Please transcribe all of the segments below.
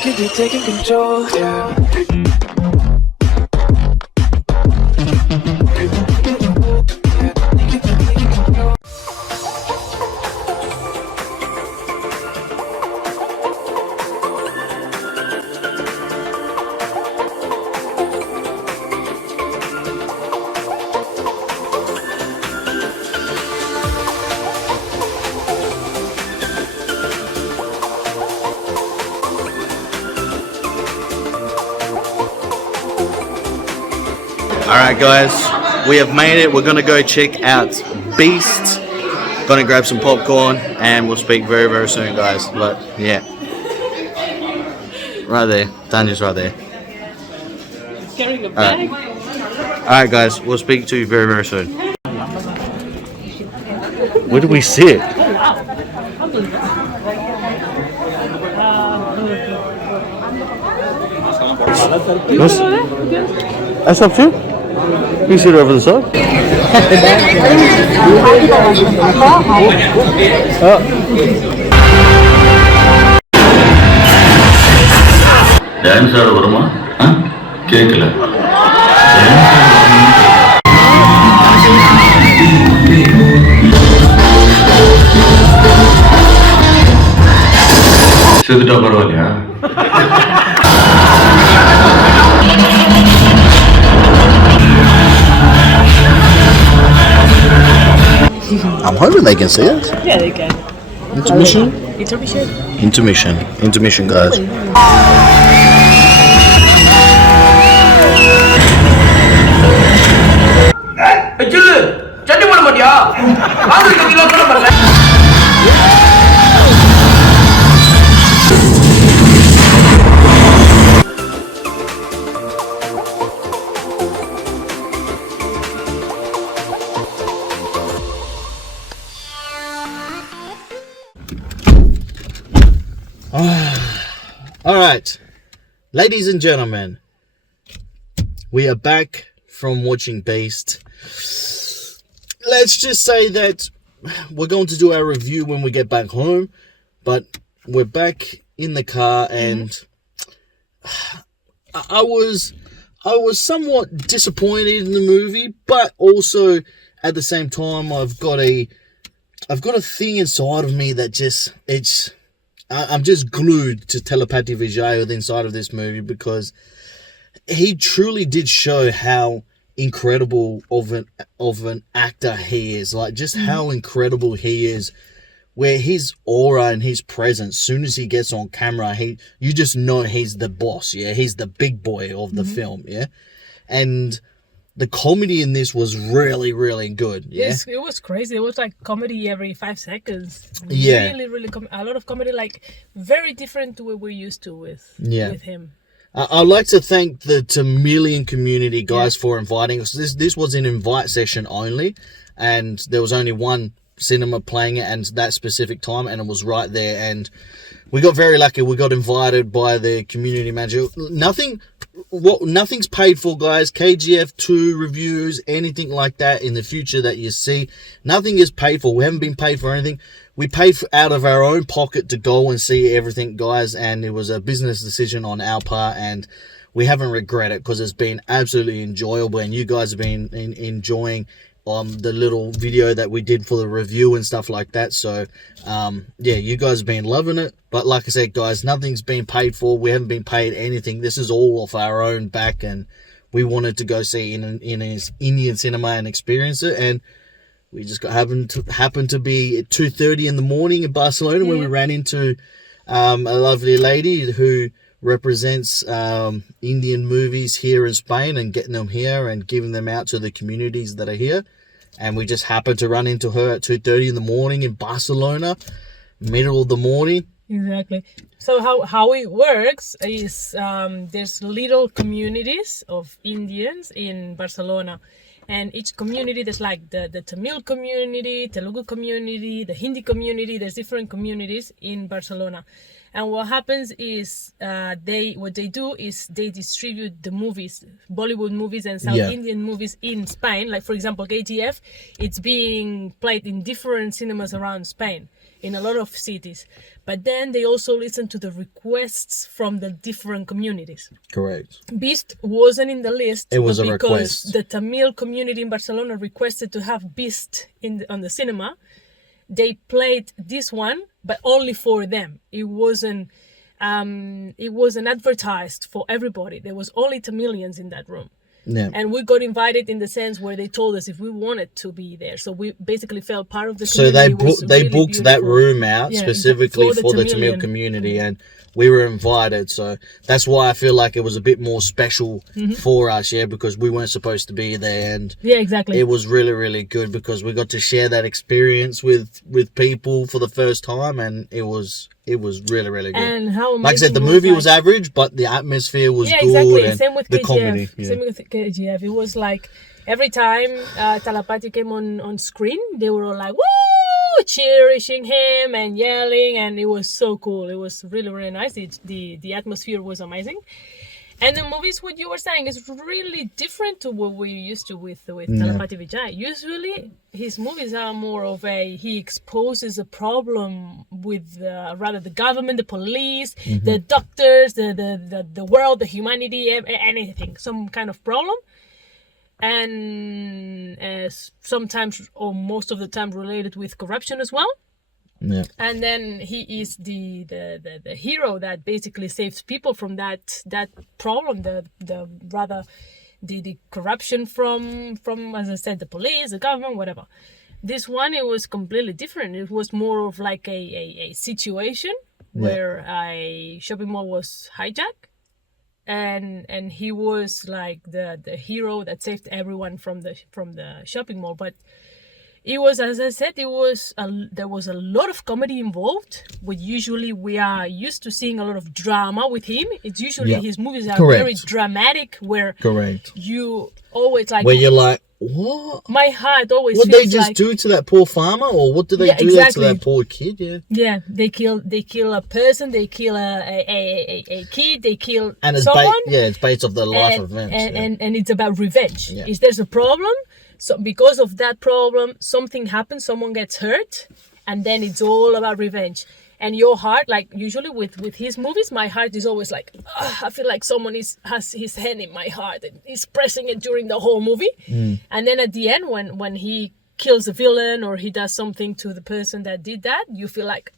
could be taking control, yeah. Alright guys, we have made it. We're going to go check out Beast. Going to grab some popcorn and we'll speak very, very soon guys. But yeah. Right there. Tanya's right there. Carrying a bag. Alright guys, we'll speak to you very, very soon. Where do we sit? That's up to you. You sit over the side. Dance ஆட வருமா? கேட்கல. செத்துட்டா பரவாயில்லையா? I'm hoping they can see it. Yeah, they can. Intermission? Intermission. Intermission. Intermission, guys. Alright, ladies and gentlemen, we are back from watching Beast. Let's just say that we're going to do our review when we get back home, but we're back in the car and I was somewhat disappointed in the movie, but also at the same time I've got a thing inside of me that I'm just glued to THALAPATHY VIJAY inside of this movie because he truly did show how incredible of an actor he is. Like, just how incredible he is, where his aura and his presence, soon as he gets on camera, you just know he's the boss, yeah? He's the big boy of the film, yeah? And the comedy in this was really, really good. Yeah, Yes, it was crazy. It was like comedy every 5 seconds. Yeah. Really, really a lot of comedy, like very different to what we're used to with him. I'd like to thank the Tamilian community guys for inviting us. This was an invite session only, and there was only one cinema playing it and that specific time, and it was right there. And we got very lucky. We got invited by the community manager. Nothing's paid for, guys. KGF 2 reviews, anything like that in the future that you see, nothing is paid for. We haven't been paid for anything. We paid out of our own pocket to go and see everything, guys, and it was a business decision on our part, and we haven't regretted it because it's been absolutely enjoyable, and you guys have been enjoying the little video that we did for the review and stuff like that. So yeah, you guys have been loving it. But like I said, guys, nothing's been paid for. We haven't been paid anything. This is all off our own back, and we wanted to go see in his Indian cinema and experience it. And we just happened to be at 2:30 in the morning in Barcelona when we ran into a lovely lady who represents Indian movies here in Spain and getting them here and giving them out to the communities that are here. And we just happened to run into her at 2:30 in the morning in Barcelona, middle of the morning. Exactly. So how it works is there's little communities of Indians in Barcelona, and each community, there's like the Tamil community, Telugu community, the Hindi community. There's different communities in Barcelona. And what happens is they distribute the movies, Bollywood movies and South Indian movies in Spain. Like, for example, KGF, it's being played in different cinemas around Spain. in a lot of cities. But then they also listened to the requests from the different communities. Correct. Beast wasn't in the list. It was a because request. The Tamil community in Barcelona requested to have Beast on the cinema. They played this one, but only for them. It wasn't advertised for everybody. There was only Tamilians in that room. Yeah. And we got invited in the sense where they told us if we wanted to be there. So we basically felt part of the So community. they booked that room out Yeah, specifically for the Tamil Tamilian community, and we were invited. So that's why I feel like it was a bit more special for us, because we weren't supposed to be there, and Yeah, exactly. it was really, really good because we got to share that experience with people for the first time, and it was really, really good. And how amazing like I said, the movie was average, but the atmosphere was good. Exactly. And Same with the KGF. comedy. Same with KGF. It was like every time Thalapathy came on screen, they were all like, woo, cheering him and yelling, and it was so cool. It was really, really nice. The atmosphere was amazing. And the movies, what you were saying, is really different to what we're used to with THALAPATHY VIJAY. Usually, his movies are more of he exposes a problem with rather the government, the police, the doctors, the world, the humanity, anything, some kind of problem. And sometimes, or most of the time, related with corruption as well. Yeah. And then he is the hero that basically saves people from that problem, the corruption from, as I said, the police, the government, whatever. This one, it was completely different. It was more of like a situation where a shopping mall was hijacked, and he was like the hero that saved everyone from the shopping mall. But it was, as I said, there was a lot of comedy involved. Usually we are used to seeing a lot of drama with him. It's usually his movies are very dramatic, where you always like, where you're like, what? My heart always. What feels they just like, do to that poor farmer, or what do they do to that poor kid? Yeah, they kill a person, they kill a kid, they kill and it's someone. It's based off the life events, and it's about revenge. Is there's a problem? So because of that problem, something happens, someone gets hurt, and then it's all about revenge. And your heart, like usually with his movies, my heart is always like, I feel like someone has his hand in my heart and he's pressing it during the whole movie. And then at the end, when he kills a villain or he does something to the person that did that, you feel like,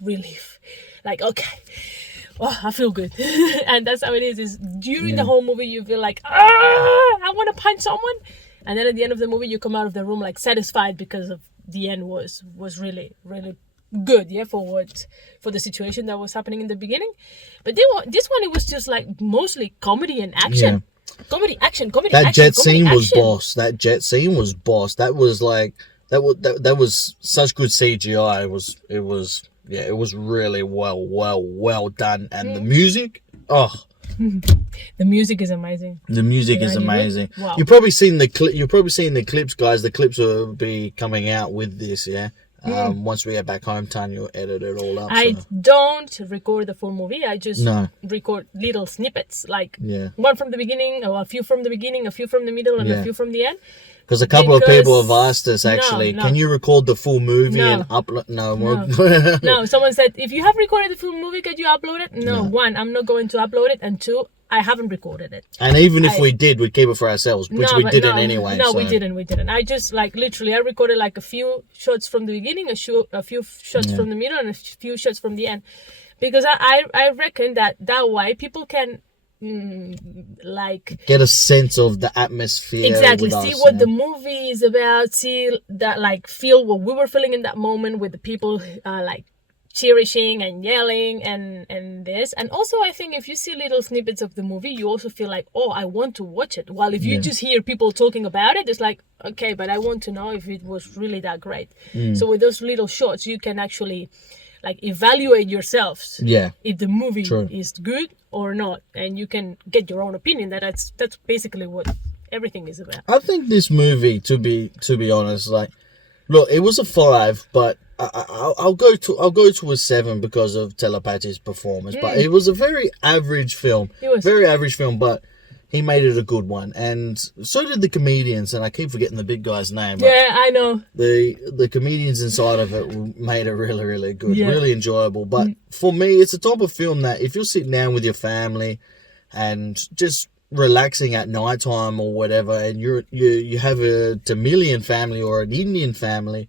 relief. Like, okay, I feel good. And that's how it is during the whole movie, you feel like, I want to punch someone. And then at the end of the movie, you come out of the room like satisfied because of the end was really, really good, for the situation that was happening in the beginning. But this one, it was just like mostly comedy and action. Comedy, action. That jet scene was boss. That jet scene was boss. That was like that was such good CGI. It was really well done, and the music, the music is amazing. The music is amazing. Wow. You've probably seen the clips, guys. The clips will be coming out with this, once we get back hometown, you'll edit it all up. I don't record the full movie. I just record little snippets, like one from the beginning, or a few from the beginning, a few from the middle, and a few from the end. Because a couple of people have asked us, actually, can you record the full movie and upload? No, someone said, if you have recorded the full movie, can you upload it? No. One, I'm not going to upload it, and two, I haven't recorded it. And even if we did, we'd keep it for ourselves, which we didn't anyway. No, we didn't. I just, like, literally, I recorded like a few shots from the beginning, a few shots from the middle, and a few shots from the end. Because I reckon that way people can like get a sense of the atmosphere, exactly, see what the movie is about, see that, like, feel what we were feeling in that moment with the people like cherishing and yelling and this. And also, I think if you see little snippets of the movie, you also feel like, I want to watch it. While if you just hear people talking about it, it's like, okay, but I want to know if it was really that great. So with those little shots, you can actually like evaluate yourselves if the movie is good or not, and you can get your own opinion. That's basically what everything is about. I think this movie, to be honest, like, look, it was a 5, but I'll go to a 7 because of Thalapathy's performance. But it was a very average film. It was very average film, but he made it a good one, and so did the comedians. And I keep forgetting the big guy's name. But Yeah, I know. the comedians inside of it made it really, really good, Yeah. really enjoyable. But for me, it's a type of film that if you're sitting down with your family and just relaxing at night time or whatever, and you have a Tamilian family or an Indian family,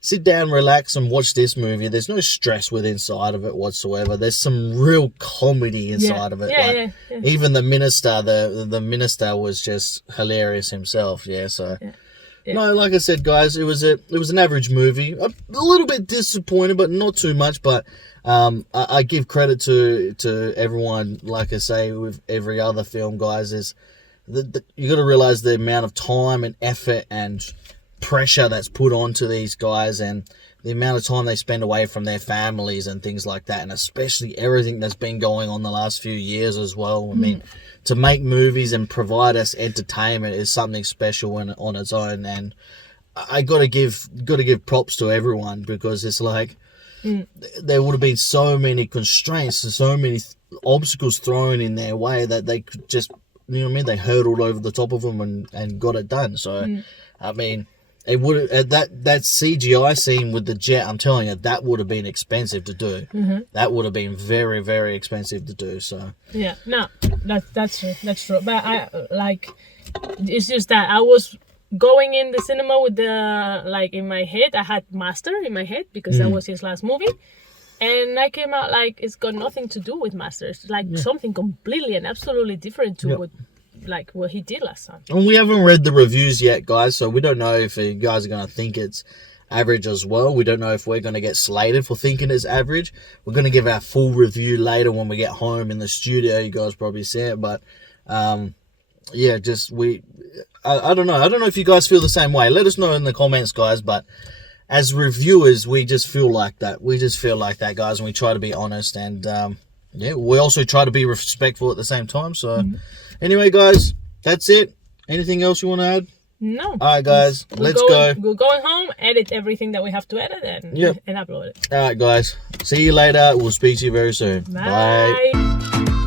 sit down, relax, and watch this movie. There's no stress with inside of it whatsoever. There's some real comedy inside of it. Yeah, Like, even the minister, the minister was just hilarious himself. Yeah, so. Yeah. No, like I said, guys, it was an average movie. A little bit disappointed, but not too much. But I give credit to everyone. Like I say with every other film, guys, is you got to realize the amount of time and effort and pressure that's put onto these guys, and the amount of time they spend away from their families and things like that, and especially everything that's been going on the last few years as well. I mean, to make movies and provide us entertainment is something special on its own, and I gotta give props to everyone, because it's like there would have been so many constraints and so many obstacles thrown in their way that they could just, you know what I mean, they hurdled over the top of them and got it done. So I mean, it would that CGI scene with the jet, I'm telling you, that would have been expensive to do. That would have been very, very expensive to do. So Yeah, no, that's true. But I like, it's just that I was going in the cinema with the, like, in my head, I had Master in my head because that was his last movie. And I came out like, it's got nothing to do with Master. It's like something completely and absolutely different to what he did last time. And we haven't read the reviews yet, guys, so we don't know if you guys are going to think it's average as well. We don't know if we're going to get slated for thinking it's average. We're going to give our full review later when we get home in the studio. You guys probably see it, but yeah, just I don't know. I don't know if you guys feel the same way. Let us know in the comments, guys, but as reviewers, we just feel like that. We just feel like that, guys, and we try to be honest, and yeah, we also try to be respectful at the same time. So anyway, guys, that's it. Anything else you want to add? No. All right, guys, let's go. We're going home, edit everything that we have to edit, and upload it. All right, guys. See you later. We'll speak to you very soon. Bye.